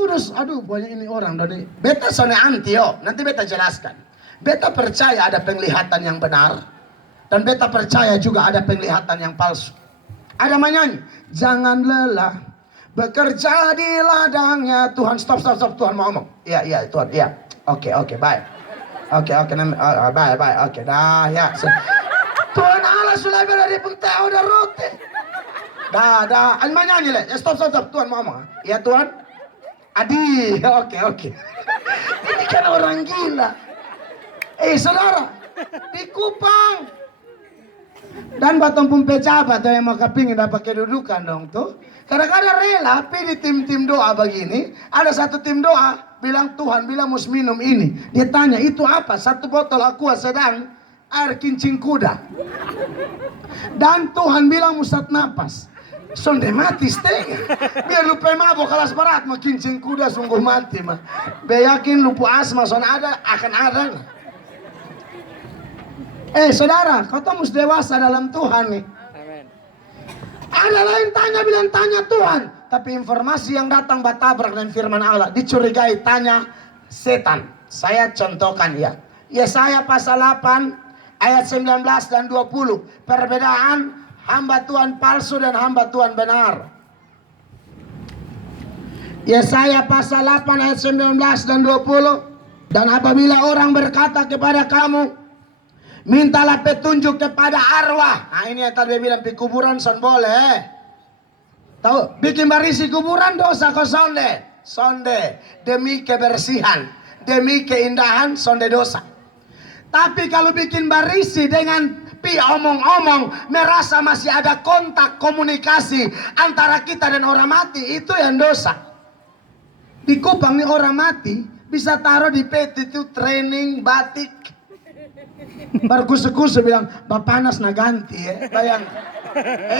Kudus, aduh banyak ini orang dari beta sone antio, nanti beta jelaskan. Beta percaya ada penglihatan yang benar dan beta percaya juga ada penglihatan yang palsu. Ada menyanyi, jangan lelah bekerja di ladangnya Tuhan. Stop, Tuhan mau ngomong. Iya Tuhan, iya. Oke, baik. Oke, baik, oke, dah ya. Tuhan Allah sudah berada di penteo dan roti. Dah, menyanyi le. Stop, Tuhan mau ngomong. Iya Tuhan. Adi, oke. Ini kan orang gila. Saudara, di Kupang dan Batumpung pejabat yang mau kepingin dapat kedudukan dong tuh. Kadang-kadang rela pilih tim doa begini. Ada satu tim doa bilang Tuhan bilang mus minum ini. Dia tanya itu apa? Satu botol aqua sedang air kincing kuda. Dan Tuhan bilang musat napas. Sonde mati setengah. Biar lupa mabok kelas berat mau kincing kuda sungguh mati mah. Beyakin lupa asma son ada akan ada. Saudara, kau tuh mus dewasa dalam Tuhan nih. Amen. Ada lain bilang tanya Tuhan, tapi informasi yang datang batabrak dengan firman Allah, dicurigai tanya setan. Saya contohkan ya. Yesaya pasal 8 ayat 19 dan 20. Perbedaan hamba Tuhan palsu dan hamba Tuhan benar. Yesaya pasal 8 ayat 19 dan 20. Dan apabila orang berkata kepada kamu, mintalah petunjuk kepada arwah. Nah ini yang tadi bilang di kuburan son boleh. Tahu bikin barisi kuburan dosa kok sonde demi kebersihan, demi keindahan sonde dosa. Tapi kalau bikin barisi dengan omong-omong merasa masih ada kontak komunikasi antara kita dan orang mati, itu yang dosa. Di Kupang nih orang mati bisa taruh di peti itu training batik. Baru kusu-kusu bilang, bapanas na ganti ya, bayang.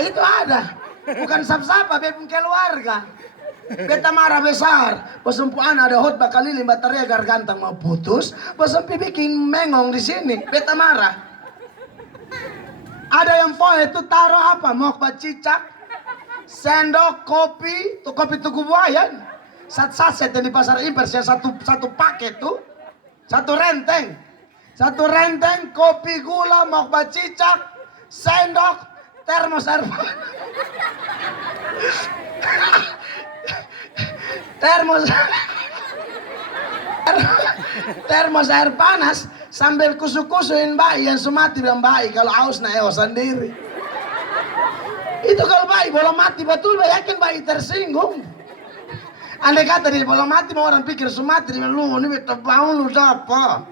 Itu ada. Bukan sap-sapa, bepun keluarga. Beta marah besar. Pasumpuan ada hot bakal lili baterai agar gantang mau putus. Pasumpi bikin mengong di sini. Beta marah. Ada yang foil itu taruh apa? Mau cicak, sendok, kopi, tuh kopi tuku buayan. Saset yang di pasar impers yang satu paket tuh, satu renteng, kopi gula, mokba cicak, sendok, termos air panas. termos air panas sambil kusu-kusuin bayi yang sumati bilang bayi kalau aus na sendiri. Itu kalau bayi belum mati betul, yakin bayi tersinggung. Andai kata dia belum mati mau orang pikir sumati, dia bilang lu ini betul bangun lu siapa?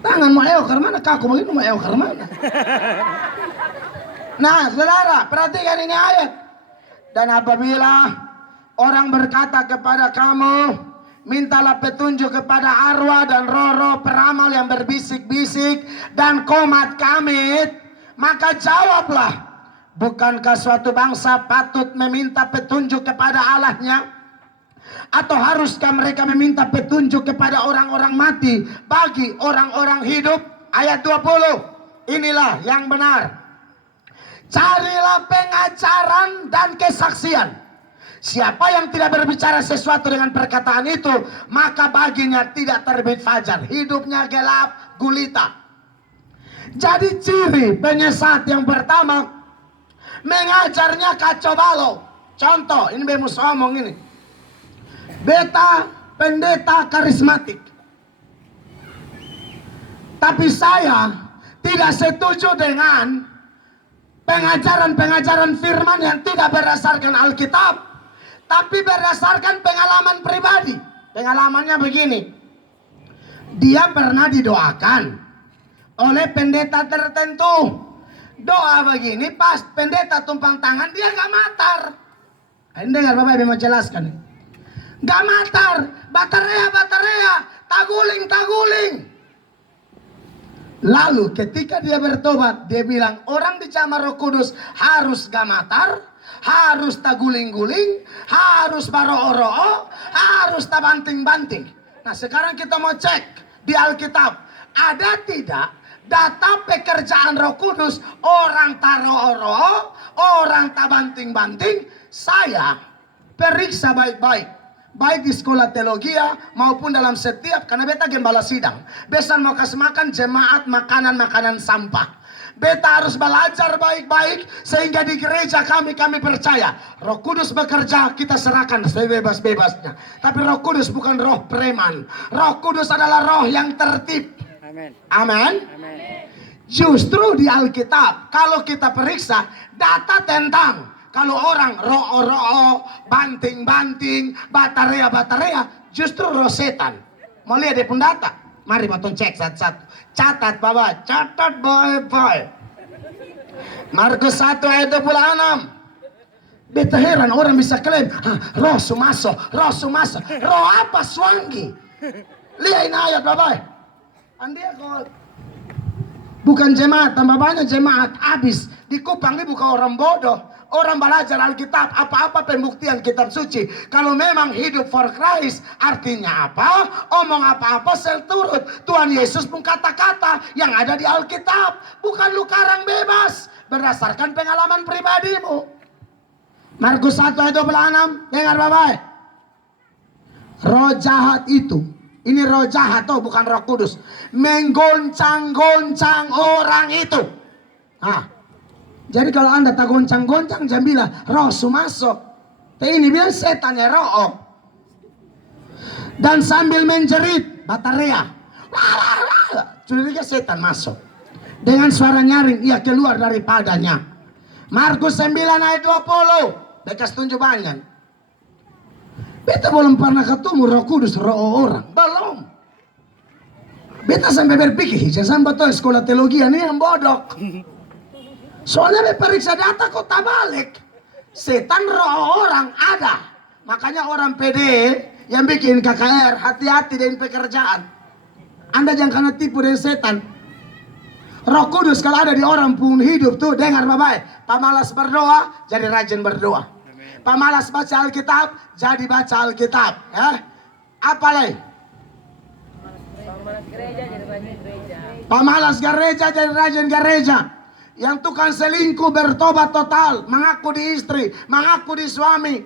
Tangan mau eokar mana? Kaku begitu mau eokar mana? Nah saudara, perhatikan ini ayat. Dan apabila orang berkata kepada kamu, mintalah petunjuk kepada arwah dan roh-roh peramal yang berbisik-bisik dan komat kamit, maka jawablah, bukankah suatu bangsa patut meminta petunjuk kepada Allahnya? Atau haruskah mereka meminta petunjuk kepada orang-orang mati bagi orang-orang hidup? Ayat 20. Inilah yang benar. Carilah pengajaran dan kesaksian. Siapa yang tidak berbicara sesuatu dengan perkataan itu, maka baginya tidak terbit fajar. Hidupnya gelap gulita. Jadi ciri penyesat yang pertama, mengajarnya kacau balau. Contoh, ini bemus ngomong ini. Beta pendeta karismatik. Tapi saya tidak setuju dengan pengajaran-pengajaran firman yang tidak berdasarkan Alkitab, tapi berdasarkan pengalaman pribadi. Pengalamannya begini. Dia pernah didoakan oleh pendeta tertentu. Doa begini, pas pendeta tumpang tangan, dia gak matar. Ini dengar Bapak Ibu mau jelaskan. Gak matar, batarea, taguling. Lalu ketika dia bertobat, dia bilang orang dicamar Roh Kudus harus gak matar, harus taguling-guling, harus baro-oro, harus tabanting-banting. Nah sekarang kita mau cek di Alkitab, ada tidak data pekerjaan Roh Kudus, orang taro-oro, orang tabanting-banting? Saya periksa baik-baik. baik di sekolah teologia maupun dalam setiap, karena beta gembala sidang. Besan mau kasih makan jemaat makanan-makanan sampah. Beta harus belajar baik-baik sehingga di gereja kami percaya Roh Kudus bekerja, kita serahkan sebebas-bebasnya. Tapi Roh Kudus bukan roh preman. Roh Kudus adalah roh yang tertib. Amin. Amin. Justru di Alkitab kalau kita periksa data tentang kalau orang roh, banting-banting, batarea, justru roh setan. Mau lihat di pendata? Mari potong cek satu-satu. Catat Bapak, catat boy. Markus 1 ayat 26. Beta heran orang bisa klaim, roh sumaso. Roh apa suanggi? Lihat ini ayat Bapak. Andia kau bukan jemaat, tambah banyak jemaat habis di Kupang ini bukan orang bodoh. Orang belajar Alkitab, apa-apa pembuktian kitab suci. Kalau memang hidup for Christ, artinya apa? Omong apa-apa sel turut. Tuhan Yesus pun kata-kata yang ada di Alkitab. Bukan lu karang bebas. Berdasarkan pengalaman pribadimu. Markus 1 ayat 26. Dengar Bapak. Roh jahat itu. Ini roh jahat, bukan Roh Kudus. Menggoncang-goncang orang itu. Jadi kalau Anda tak goncang-goncang, jangan bilang roh sumasuk. Tapi ini bilang setan ya roh. Dan sambil menjerit, batarea. Curiga setan masuk. Dengan suara nyaring, ia keluar daripadanya. Markus 9 ayat 20. Bekas tunjuk banyak. Beta belum pernah ketemu Roh Kudus, roh orang. Belum. Beta sampai berpikir, jangan betul sekolah teologi ini yang bodoh. Soalnya periksa data kok tak balik. Setan roh orang ada. Makanya orang PD yang bikin KKR hati-hati dengan pekerjaan. Anda jangan kena tipu dengan setan. Roh Kudus kalau ada di orang pun hidup tuh, dengar Bapak. Pamalas berdoa jadi rajin berdoa. Pamalas baca Alkitab jadi baca Alkitab. Ya. Apa lagi? Pamalas gereja jadi rajin gereja. Yang tukang selingkuh bertobat total, mengaku di istri, mengaku di suami.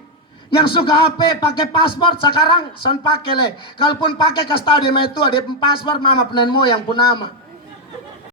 Yang suka HP pakai paspor sekarang son pakai le. Kalaupun pakai kasih tahu dia itu ada paspor mama penen moyang pun nama.